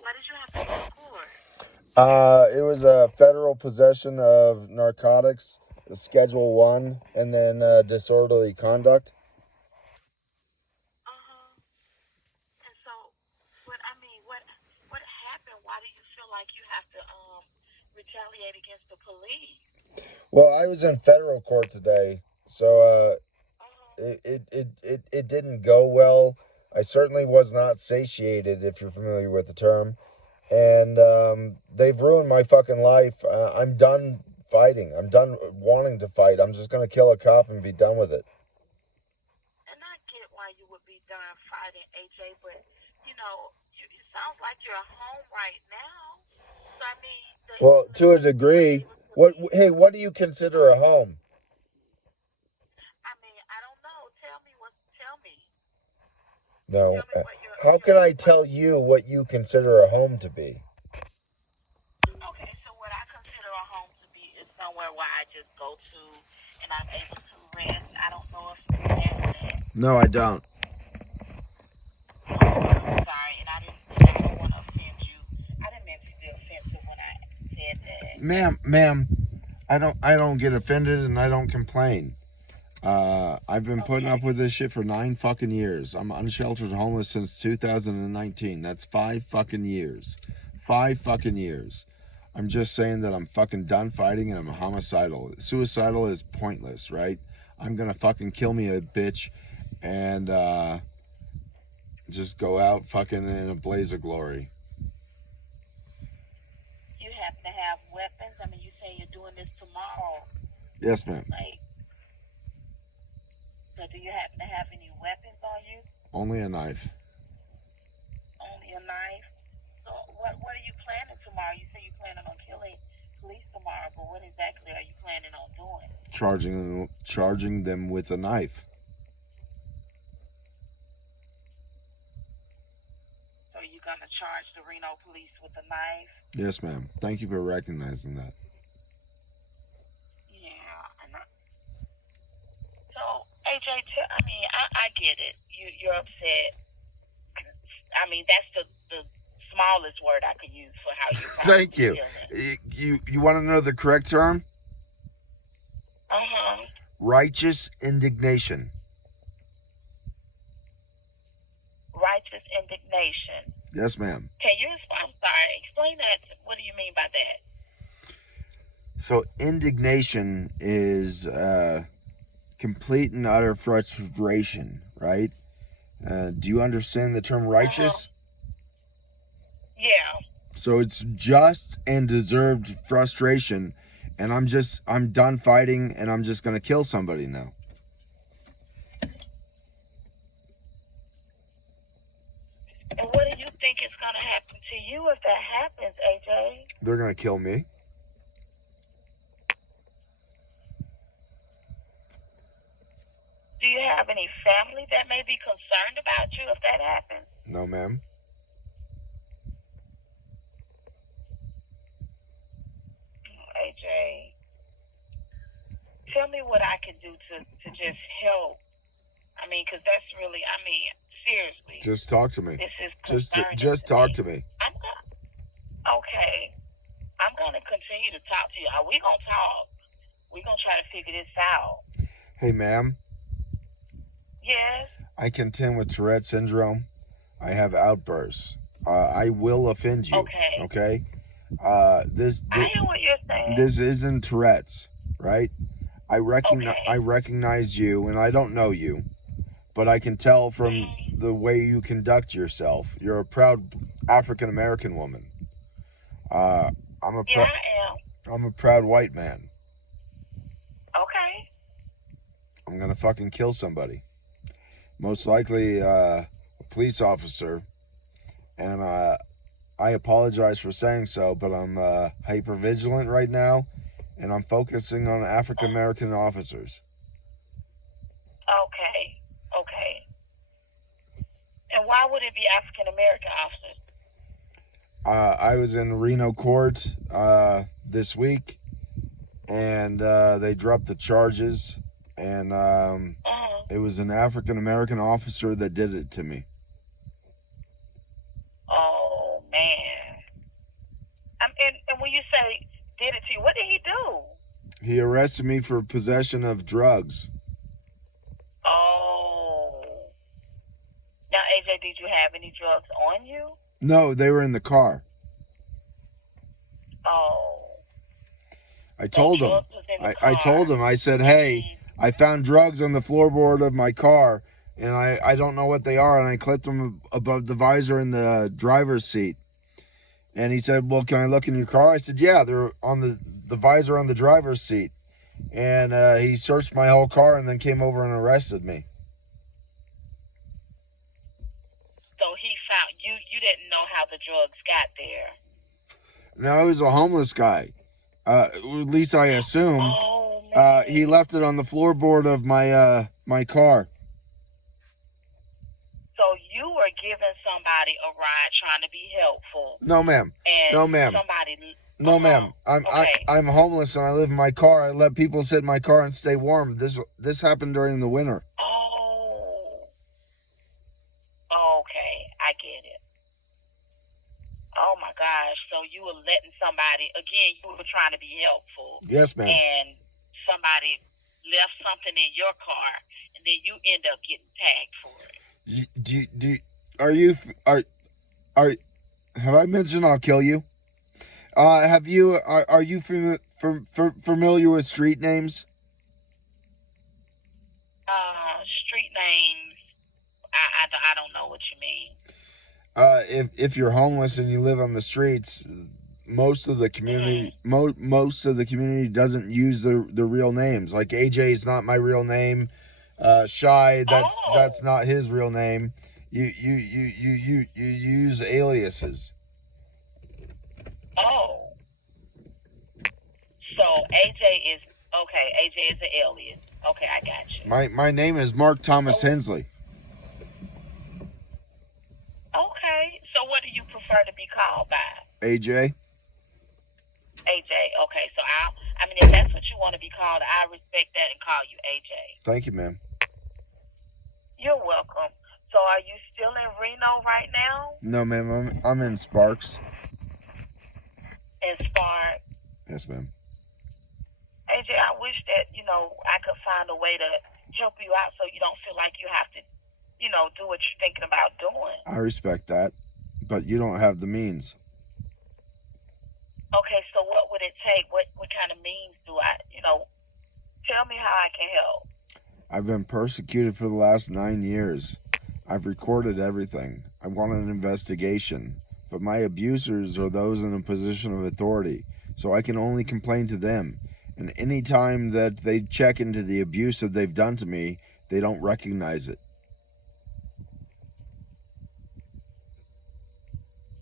why did you have to go to court? It was a federal possession of narcotics, Schedule 1, and then disorderly conduct. And so, what happened? Why do you feel like you have to retaliate against the police? Well, I was in federal court today, so it didn't go well. I certainly was not satiated, if you're familiar with the term. And they've ruined my fucking life. I'm done fighting. I'm done wanting to fight. I'm just going to kill a cop and be done with it. And I get why you would be done fighting, AJ, but, it sounds like you're home right now. So, I mean, well, to a degree. What do you consider a home? I don't know. Tell me. No. Tell me what How can I tell you what you consider a home to be? Okay, so what I consider a home to be is somewhere where I just go to and I'm able to rest. I don't know if you understand that. No, I don't. I'm sorry, and I didn't want to offend you. I didn't mean to be offensive when I said that. Ma'am, I don't get offended and I don't complain. I've been putting up with this shit for 9 fucking years. I'm unsheltered homeless since 2019. That's 5 fucking years. 5 fucking years. I'm just saying that I'm fucking done fighting and I'm homicidal. Suicidal is pointless, right? I'm gonna fucking kill me a bitch and just go out fucking in a blaze of glory. You happen to have weapons? I mean, you say you're doing this tomorrow. Yes, ma'am. So do you happen to have any weapons on you? Only a knife. Only a knife? So what are you planning tomorrow? You say you're planning on killing police tomorrow, but what exactly are you planning on doing? Charging them with a knife. So you're gonna charge the Reno police with a knife? Yes, ma'am. Thank you for recognizing that. So, AJ, I get it. You're upset. I mean, that's the smallest word I could use for how you. Thank you. You want to know the correct term? Righteous indignation. Righteous indignation. Yes, ma'am. Can you? I'm sorry. Explain that. What do you mean by that? So indignation is complete and utter frustration, right? Do you understand the term righteous? Yeah. So it's just and deserved frustration, and I'm done fighting, and I'm just gonna kill somebody now. And what do you think is gonna happen to you if that happens, AJ? They're gonna kill me. Do you have any family that may be concerned about you if that happens? No, ma'am. AJ, tell me what I can do to just help. I mean, because that's really, seriously. Just talk to me. This is just talk to me. Okay. I'm going to continue to talk to you. We're going to talk. We're going to try to figure this out. Hey, ma'am. Yes? I contend with Tourette syndrome. I have outbursts. I will offend you. Okay? I hear what you're saying. This isn't Tourette's, right? I recognize you, and I don't know you, but I can tell from the way you conduct yourself. You're a proud African American woman. I am. I'm a proud white man. Okay. I'm gonna fucking kill somebody. Most likely a police officer, and I apologize for saying so, but I'm hyper vigilant right now, and I'm focusing on African American officers. Okay. And why would it be African American officers? I was in Reno court this week, and they dropped the charges, and it was an African American officer that did it to me. Oh, man. did it to you. What did he do? He arrested me for possession of drugs. Oh. Now, AJ, did you have any drugs on you? No, they were in the car. Oh. I told him. drugs was in the I told car. him. I said, hey, I found drugs on the floorboard of my car, and I don't know what they are, and I clipped them above the visor in the driver's seat. And he said, well, can I look in your car? I said, yeah, they're on the visor on the driver's seat. And he searched my whole car and then came over and arrested me. So he found you didn't know how the drugs got there. Now, he was a homeless guy. At least I assume. Oh, man. He left it on the floorboard of my car. So you were giving somebody a ride trying to be helpful. No, ma'am. And No, ma'am. somebody... No, ma'am. I'm homeless and I live in my car. I let people sit in my car and stay warm. This happened during the winter. Oh. Okay, I get it. Oh my gosh. So you were letting somebody, again, you were trying to be helpful. Yes, ma'am. And somebody left something in your car and then you end up getting tagged for it. Have I mentioned I'll kill you? Are you familiar with street names? Street names, I don't know what you mean. If you're homeless and you live on the streets, most of the community most of the community doesn't use the real names. Like AJ is not my real name. Shy, that's not his real name. You use aliases. Oh. So AJ is an alias. Okay, I got you. My name is Mark Thomas Hensley. Okay. So what do you prefer to be called by? AJ. AJ. Okay. So if that's what you want to be called, I respect that and call you AJ. Thank you, ma'am. You're welcome. So are you still in Reno right now? No, ma'am. I'm in Sparks. In Sparks? Yes, ma'am. AJ, I wish that, I could find a way to help you out so you don't feel like you have to, do what you're thinking about doing. I respect that, but you don't have the means. Okay, so what would it take? What kind of means do I, tell me how I can help. I've been persecuted for the last 9 years. I've recorded everything. I want an investigation, but my abusers are those in a position of authority, so I can only complain to them. And any time that they check into the abuse that they've done to me, they don't recognize it.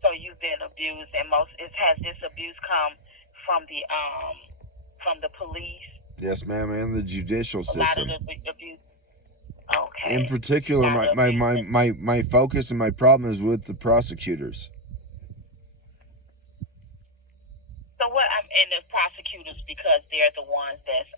So you've been abused, and has this abuse come from the police? Yes, ma'am, and the judicial system. A lot of the abuse. Okay. In particular, my focus and my problem is with the prosecutors. So what? And the prosecutors, because they're the ones that's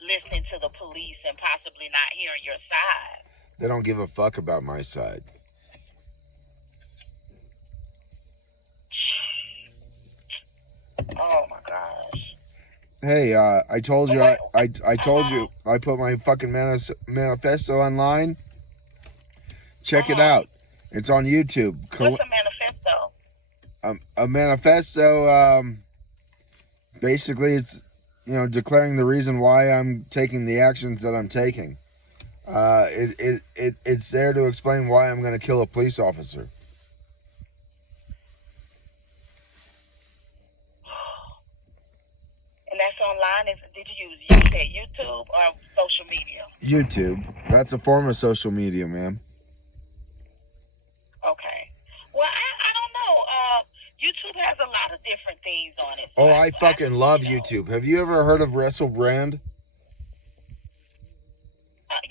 listening to the police and possibly not hearing your side. They don't give a fuck about my side. Oh my gosh. Hey, I told you, I told you, I put my fucking manifesto online. Check it out. It's on YouTube. What's a manifesto? A manifesto, basically it's, declaring the reason why I'm taking the actions that I'm taking. It's there to explain why I'm going to kill a police officer. And that's online? Did you say YouTube or social media? YouTube. That's a form of social media, ma'am. Okay. Well, I don't know. YouTube has a lot of different things on it. Oh, I fucking love YouTube. Have you ever heard of Russell Brand?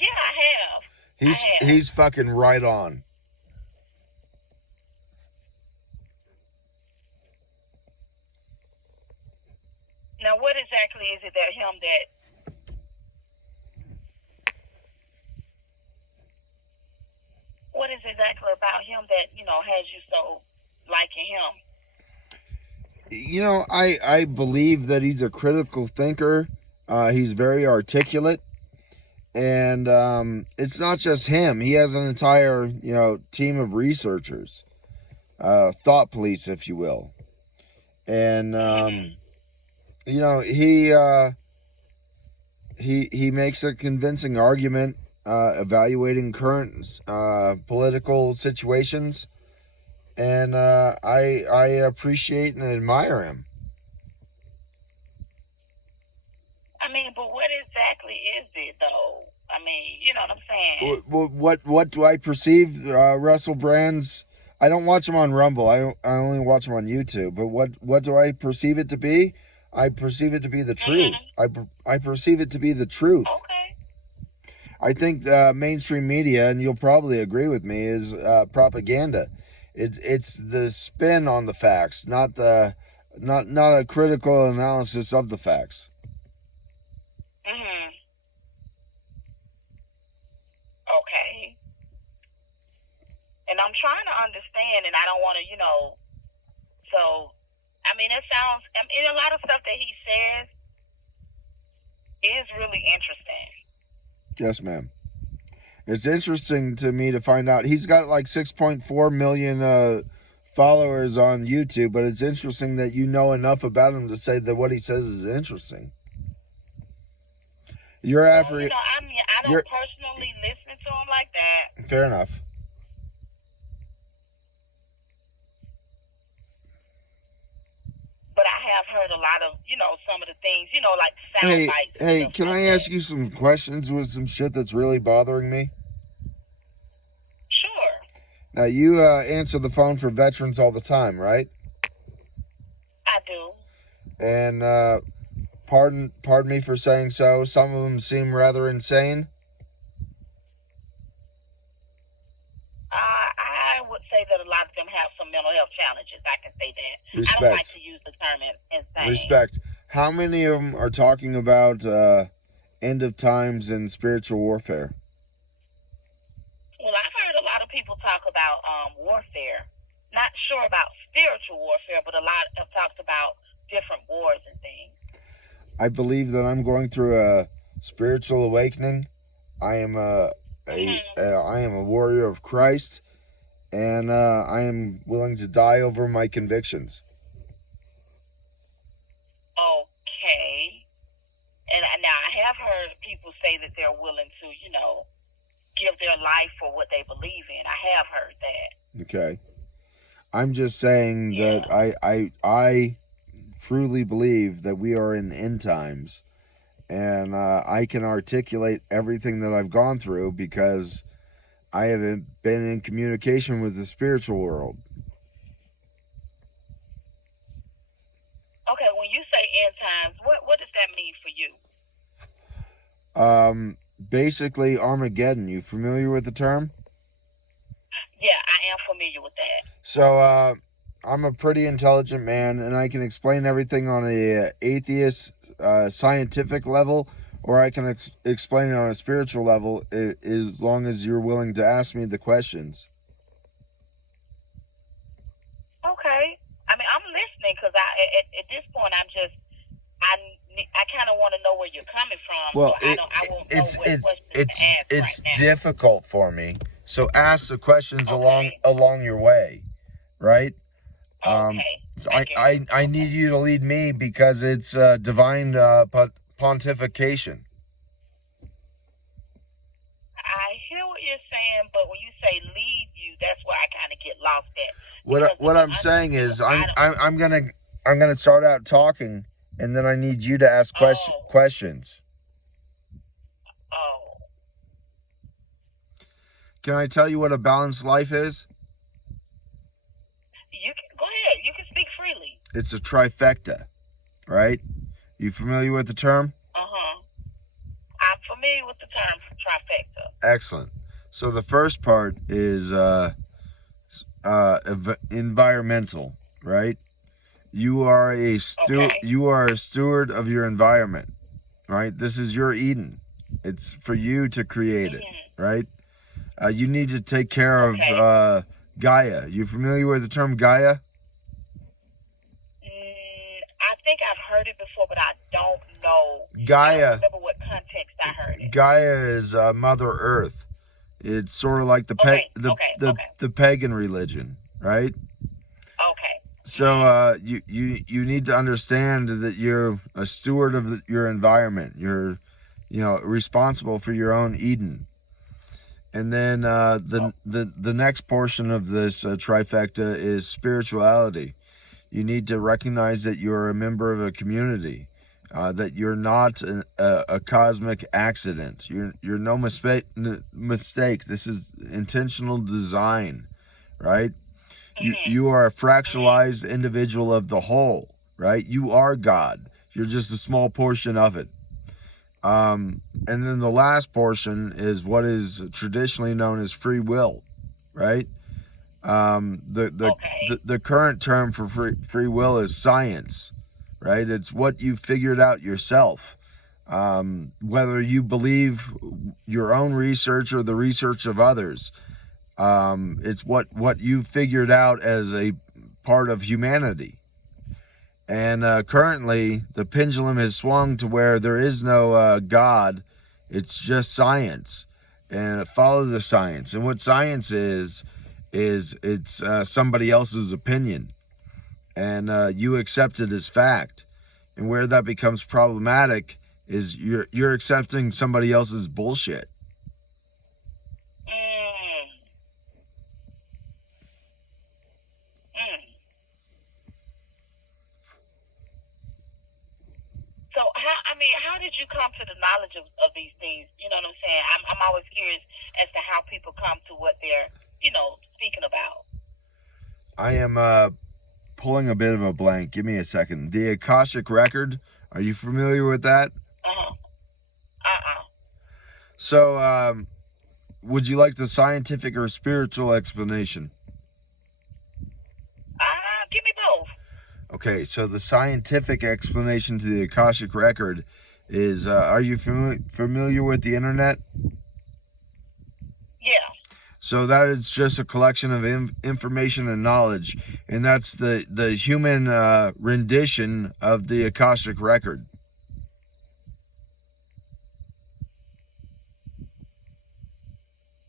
Yeah, I have. He's fucking right on. Now, what exactly is it what is exactly about him that, has you so liking him? I believe that he's a critical thinker. He's very articulate. And it's not just him. He has an entire, team of researchers, thought police, if you will. And he makes a convincing argument, evaluating current political situations, and I appreciate and admire him. I mean, but what exactly is it, though? I mean, you know what I'm saying? What do I perceive Russell Brand's? I don't watch him on Rumble. I only watch him on YouTube. But what do I perceive it to be? I perceive it to be the truth. I perceive it to be the truth. Okay. I think mainstream media, and you'll probably agree with me, is propaganda. It's the spin on the facts, not a critical analysis of the facts. Okay. And I'm trying to understand, and I don't want to, so, I mean, it sounds, a lot of stuff that he says is really interesting. Yes, ma'am. It's interesting to me to find out he's got like 6.4 million followers on YouTube, but it's interesting that you know enough about him to say that what he says is interesting. You're average. I don't personally listen to him like that. Fair enough. But I have heard a lot of, some of the things, like sound bites. Hey, can I ask you some questions with some shit that's really bothering me? Sure. Now, you answer the phone for veterans all the time, right? I do. And pardon me for saying so, some of them seem rather insane. I would say that a lot of them have some mental health challenges. I can say that. Respect. I don't like to use the term insane. Respect. How many of them are talking about end of times and spiritual warfare? Well, I've heard a lot of people talk about warfare. Not sure about spiritual warfare, but a lot have talked about different wars and things. I believe that I'm going through a spiritual awakening. I am I am a warrior of Christ, and I am willing to die over my convictions. Okay. And now I have heard people say that they're willing to, give their life for what they believe in. I have heard that. Okay. I'm just saying that I truly believe that we are in end times, and I can articulate everything that I've gone through because I have been in communication with the spiritual world. Okay, when you say end times, what does that mean for you? Basically Armageddon. You familiar with the term? Yeah, I am familiar with that. So, I'm a pretty intelligent man, and I can explain everything on a atheist, scientific level, or I can explain it on a spiritual level, as long as you're willing to ask me the questions. Okay. I mean, I'm listening because at this point, I kind of want to know where you're coming from. Well, so I won't know what questions to ask it's right now. difficult for me. So ask the questions along your way, right? Okay. So I need you to lead me because it's divine pontification. I hear what you're saying, but when you say lead you, that's where I kind of get lost at. What I'm saying is I'm gonna start out talking, and then I need you to ask questions. Oh. Can I tell you what a balanced life is? You can go ahead. You can speak freely. It's a trifecta, right? You familiar with the term? I'm familiar with the term trifecta. Excellent. So the first part is environmental, right? You are a You are a steward of your environment, right? This is your Eden. It's for you to create it, right? You need to take care of Gaia. You familiar with the term Gaia? think I've heard it before, but I don't know. I don't Gaia. remember what context I heard it. Gaia is Mother Earth. It's sort of like the Okay. the pagan religion, right? Okay. So you need to understand that you're a steward of your environment. You're responsible for your own Eden. And then the next portion of this trifecta is spirituality. You need to recognize that you're a member of a community, that you're not a cosmic accident. You're no mistake. This is intentional design, right? You are a fractionalized individual of the whole, right? You are God. You're just a small portion of it. And then the last portion is what is traditionally known as free will, right? The current term for free will is science, right? It's what you figured out yourself. Whether you believe your own research or the research of others, it's what you figured out as a part of humanity. And currently, the pendulum has swung to where there is no God. It's just science, and follow the science. And what science is it's somebody else's opinion, and you accept it as fact. And where that becomes problematic is you're accepting somebody else's bullshit. So how did you come to the knowledge of these things? You know what I'm saying? I'm always curious as to how people come to what they're, speaking about. I am pulling a bit of a blank. Give me a second. The Akashic Record. Are you familiar with that? So, would you like the scientific or spiritual explanation? Give me both. Okay, so the scientific explanation to the Akashic Record is, are you familiar with the internet? Yeah. So that is just a collection of information and knowledge, and that's the human rendition of the Akashic Record.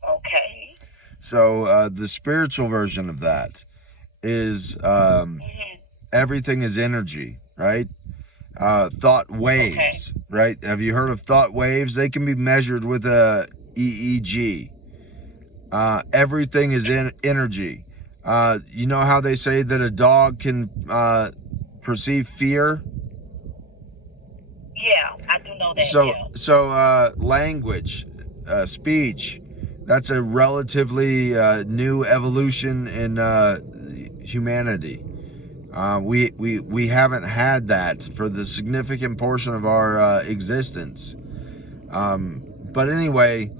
Okay. So the spiritual version of that is everything is energy, right? Thought waves, right? Have you heard of thought waves? They can be measured with a EEG. Everything is in energy. You know how they say that a dog can perceive fear? Yeah, I do know that. So language, speech, that's a relatively new evolution in humanity. We haven't had that for the significant portion of our existence. But anyway,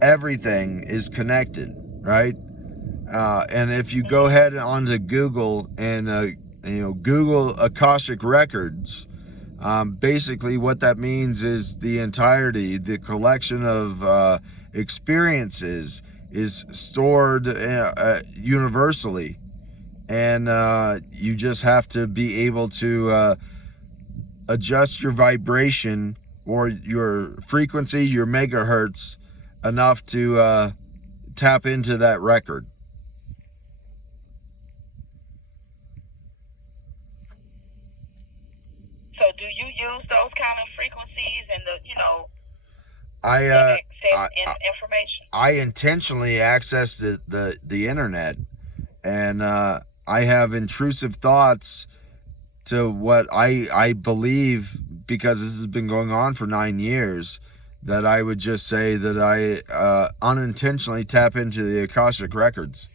everything is connected, right? And if you go ahead onto Google and Google Akashic Records, basically what that means is the entirety, the collection of experiences is stored universally. And you just have to be able to adjust your vibration or your frequency, your megahertz, enough to tap into that record. So do you use those kind of frequencies and information? I intentionally access the internet, and I have intrusive thoughts to what I believe, because this has been going on for 9 years, that I would just say that I unintentionally tap into the Akashic Records.